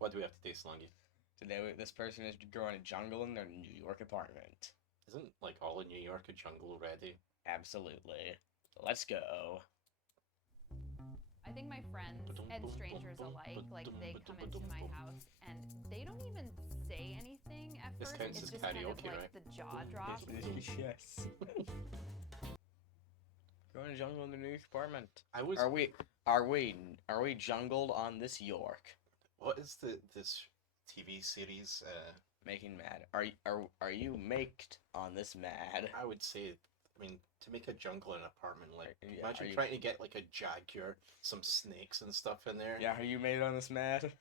What do we have to do, Slongi? Today, this person is growing a jungle in their New York apartment. Isn't like all in New York a jungle already? Absolutely. Let's go. I think my friends and strangers alike, like they come into my house and they don't even say anything at This first. counts It's as just kind of karaoke, like right? the jaw drop. Yes. Growing a jungle in the New York apartment. I was. Are we jungled on this York? What is this TV series? Making mad. Are you maked on this mad? I would say, I mean, to make a jungle in an apartment, like Yeah, imagine trying to get like a jaguar, some snakes and stuff in there. Yeah, are you made on this mad?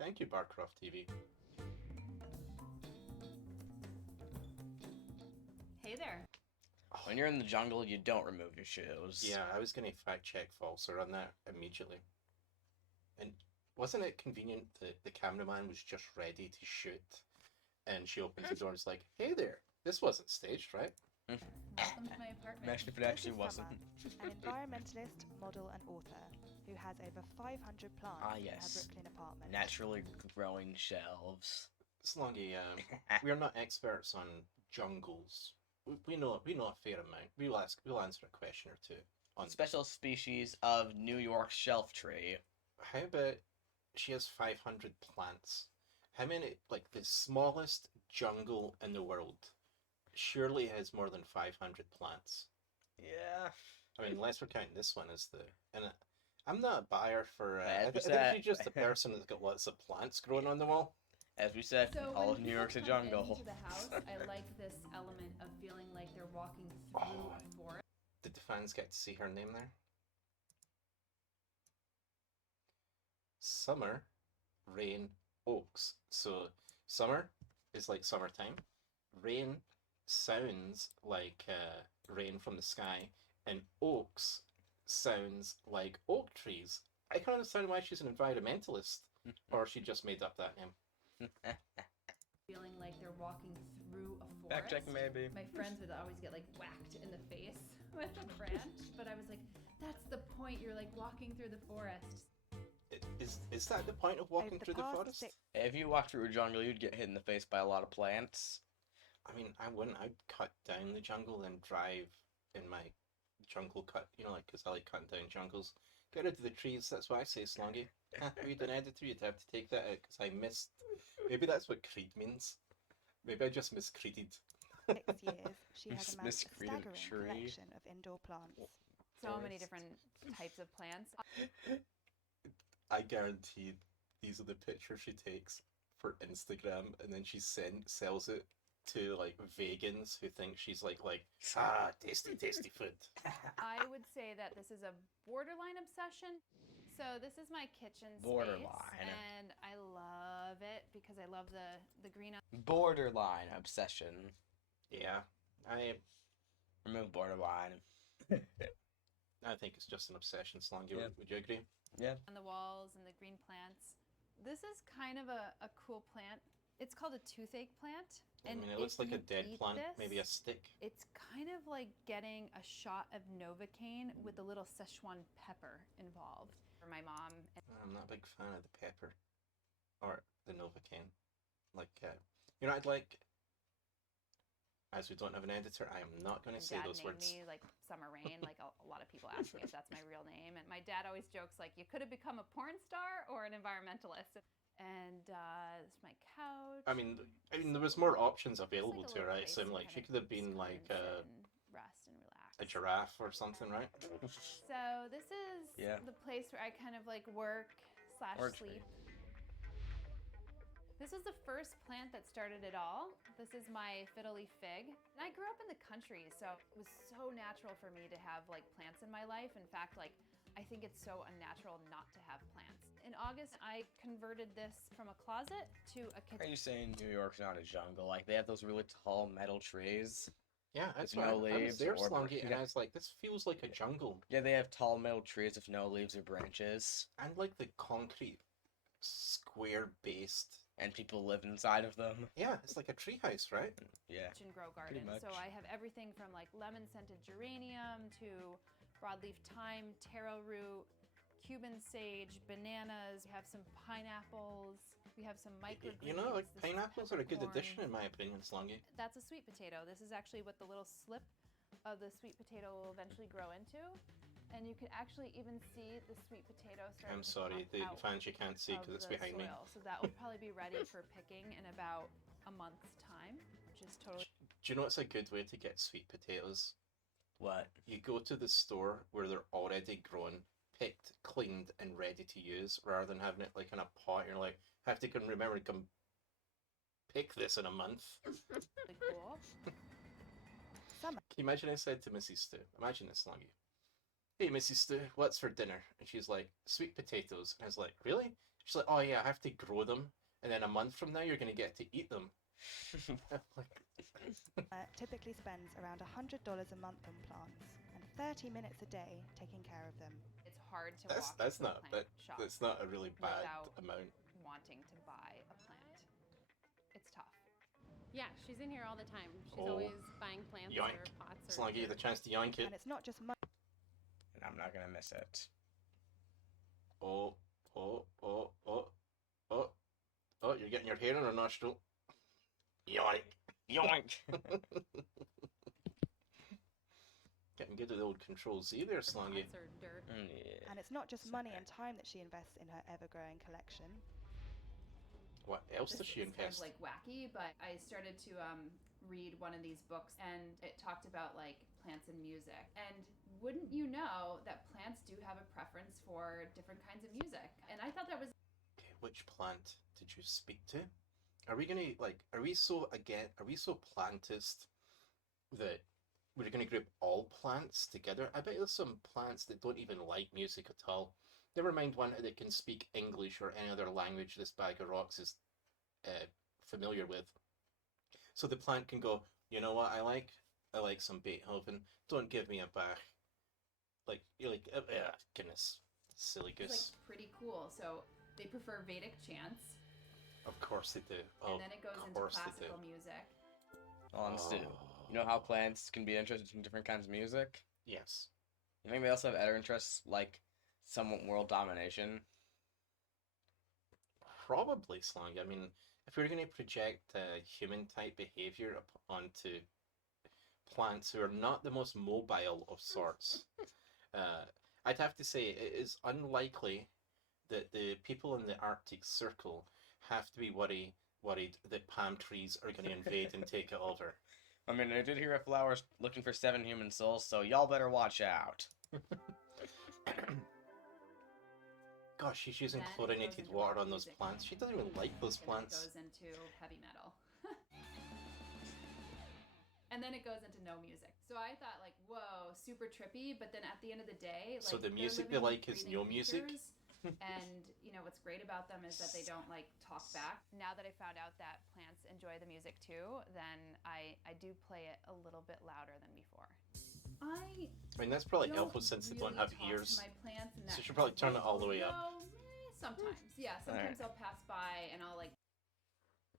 Thank you, Barcroft TV. Hey there. When you're in the jungle, you don't remove your shoes. Yeah, I was gonna fact check Falser on that immediately. And wasn't it convenient that the cameraman was just ready to shoot, and she opens the door and is like, "Hey there, this wasn't staged, right?" Welcome to my apartment. Imagine if it actually wasn't. An environmentalist, model, and author who has over 500 plants Ah, in yes. her Brooklyn apartment. Naturally growing shelves. Slongi, we are not experts on jungles. We know a fair amount. We'll answer a question or two on. Special species of New York shelf tree. How about she has 500 plants? How many, like the smallest jungle in the world, surely has more than 500 plants. Yeah. I mean, unless we're counting this one as the. And I'm not a buyer for. I What's think that? she's just a person that's got lots of plants growing on the wall. As we said, So all when of New people York's a come jungle. into the house, I like this element of feeling like they're walking through Oh. a forest. Did the fans get to see her name there? Summer, rain, oaks. So summer is like summertime. Rain sounds like rain from the sky, and oaks sounds like oak trees. I can understand why she's an environmentalist, or she just made up that name. Feeling like they're walking through a forest. Fact check maybe. My friends would always get like whacked in the face with a branch, but I was like, that's the point. You're like walking through the forest. Is that the point of walking Over through the past forest? six- If you walk through a jungle, you'd get hit in the face by a lot of plants. I mean, I wouldn't. I'd cut down the jungle and drive in my jungle cut. You know, like, because I like cutting down jungles. Get rid of the trees. That's what I say, Slongi. Read an editor, you'd have to take that out because I missed. Maybe that's what creed means. Maybe I just miscreeded. 6 years, she has amassed a Miscreated staggering tree. collection of indoor plants. So many Forest. different types of plants. I guarantee these are the pictures she takes for Instagram, and then she sells it to like vegans who think she's like tasty food. I would say that this is a borderline obsession. So this is my kitchen space, Borderline. and I love it because I love the green. Borderline obsession. Yeah, I Remove borderline. think it's just an obsession, Slongi. Yeah. Would you agree? Yeah. On the walls and the green plants. This is kind of a cool plant. It's called a toothache plant. I And mean, it looks if like a you dead eat plant, this, maybe a stick. It's kind of like getting a shot of Novocaine with a little Szechuan pepper involved. For my mom. I'm not a big fan of the pepper or the Novocaine. Like, I'd like. As we don't have an editor, I am not going to say Dad those named words. me like Summer Rain. Like a lot of people ask me if that's my real name, and my dad always jokes like you could have become a porn star or an environmentalist. And this is my couch. I mean, there was more options It's available like a to her, little right? place So, to like, kind she of could have been just like come and sit and rest and relax. a giraffe or something, right? So this is Yeah. the place where I kind of like work / Work sleep. tree. This was the first plant that started it all. This is my fiddle leaf fig. And I grew up in the country, so it was so natural for me to have like plants in my life. In fact, like I think it's so unnatural not to have plants. In August, I converted this from a closet to a Are kitchen. you saying New York's not a jungle? Like, they have those really tall metal trees? Yeah, that's With why no I was leaves there, or Slongi, and yeah. I was like, this feels like a jungle. Yeah, they have tall metal trees with no leaves or branches. And like the concrete, square-based. And people live inside of them. Yeah, it's like a treehouse, right? Yeah. Grow garden. much. So I have everything from like lemon scented geranium to broadleaf thyme, taro root, Cuban sage, bananas, we have some pineapples, we have some microgreens. You know, like this is pineapples are a good peppercorn. addition in my opinion, Slongi. That's a sweet potato. This is actually what the little slip of the sweet potato will eventually grow into. And you can actually even see the sweet potato starting I'm to sorry, pop the out fans you can't see of because it's the behind me. soil. So that will probably be ready for picking in about a month's time, which is totally. Do you know what's a good way to get sweet potatoes? What? You go to the store where they're already grown, picked, cleaned, and ready to use, rather than having it like in a pot. You're like, have to come remember to come pick this in a month. Really cool. Can you imagine I said to Mrs. Stew, imagine this, Slongi. Hey, Mrs. Stew, what's for dinner? And she's like, sweet potatoes. And I was like, really? She's like, oh yeah, I have to grow them, and then a month from now you're going to get to eat them. Typically spends around $100 a month on plants and 30 minutes a day taking care of them. It's hard to That's walk that's into a not plant that shop that's not a really bad without amount. wanting to buy a plant. It's tough. Yeah, she's in here all the time. She's Oh. always buying plants Yoink. or pots or. Slongi, you the chance to yoink it. And it's not just money. And I'm not gonna miss it. Oh, oh, oh, oh, oh, oh, you're getting your hair in her nostril. Yoink. Yoink! Getting good at the old Control Z there, Slongi. Pots or dirt. Yeah. And it's not just money and time that she invests in her ever-growing collection. What else does This she is kind invest? of like wacky, but I started to read one of these books, and it talked about like plants and music. And wouldn't you know that plants do have a preference for different kinds of music? And I thought that was Okay, which plant did you speak to? Are we gonna are we so plantist that we're gonna group all plants together? I bet there's some plants that don't even like music at all. Never mind one that can speak English or any other language this bag of rocks is familiar with. So the plant can go, you know what I like? I like some Beethoven. Don't give me a Bach. Like, you're like, goodness, silly it's goose. like pretty cool. So they prefer Vedic chants, Of course they do. and then it goes of into course they do. classical music. On Stew. Oh. You know how plants can be interested in different kinds of music? Yes. You think they also have other interests like somewhat world domination? Probably, Slongi. I mean, if we were going to project human type behavior onto plants who are not the most mobile of sorts, I'd have to say it is unlikely that the people in the Arctic Circle have to be worried that palm trees are going to invade and take it over. I mean, I did hear a flower's looking for 7 human souls, so y'all better watch out. Gosh, she's using Then it goes chlorinated into water rock on those music plants. now. She doesn't even like those And plants. then it goes into heavy metal. And then it goes into no music. So I thought, like, whoa, super trippy. But then at the end of the day, like, So the they're music they living, like is breathing no music? creatures. And you know what's great about them is that they don't like talk back. Now that I found out that plants enjoy the music too, then I do play it a little bit louder than before. I mean, that's probably don't helpful since they really don't have talk ears. to my plants in So that you should probably turn it all the way up. No, sometimes, yeah. Sometimes I'll pass by and I'll like.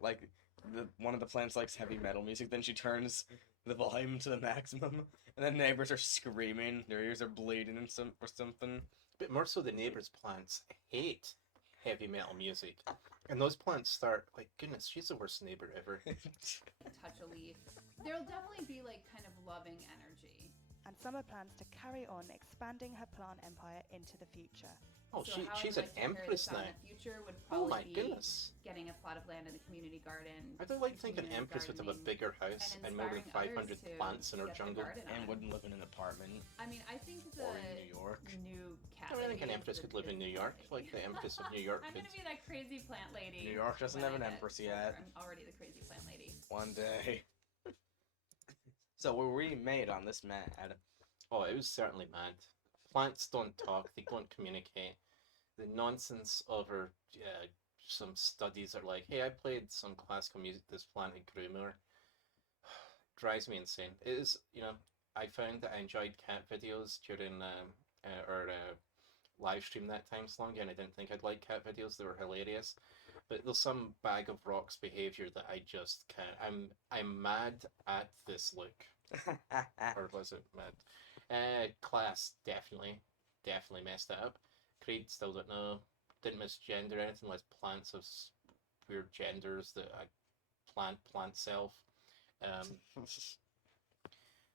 Like, one of the plants likes heavy metal music, then she turns the volume to the maximum, and the neighbors are screaming, their ears are bleeding or something. But more so, the neighbors' plants hate heavy metal music. And those plants start, like, goodness, she's the worst neighbor ever. Touch a leaf. There'll definitely be like kind of loving energy. And Summer plans to carry on expanding her plant empire into the future. Oh, So how she's I'd an like to carry empress this on now. in the future would Oh probably my be goodness. getting a plot of land in the community garden. I don't like to think an community empress would have a gardening, bigger house and more than inspiring 500 others to plants in her get their jungle. garden And on. wouldn't live in an apartment. I mean, I think the Or in New York. new cat. I think an lady empress is could live in New York, like the empress of New York I'm could. gonna be that crazy plant lady. New York doesn't when have I an get empress older. yet. I'm already the crazy plant lady. One day. So were we made on this mad? Oh, it was certainly mad. Plants don't talk, they don't communicate. The nonsense over some studies are like, hey, I played some classical music to this plant and grew more. Drives me insane. It is, I found that I enjoyed cat videos during our live stream that time, Slongi, and I didn't think I'd like cat videos. They were hilarious. But there's some bag of rocks behavior that I just can't. I'm mad at this look. Or was it mad? Class definitely messed it up. creed, still don't know. Didn't misgender anything unless plants have weird genders that I plant self.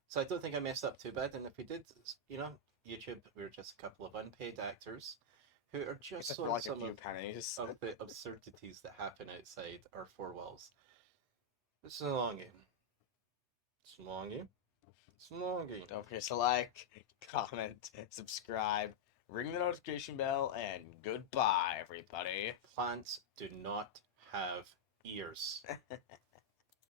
So I don't think I messed up too bad. And if we did, YouTube, we're just a couple of unpaid actors who are just Except on for like a some few of pennies. the absurdities that happen outside our four walls. Slongi. Slongi. Slongi. Don't forget to like, comment, subscribe, ring the notification bell, and goodbye, everybody. Plants do not have ears.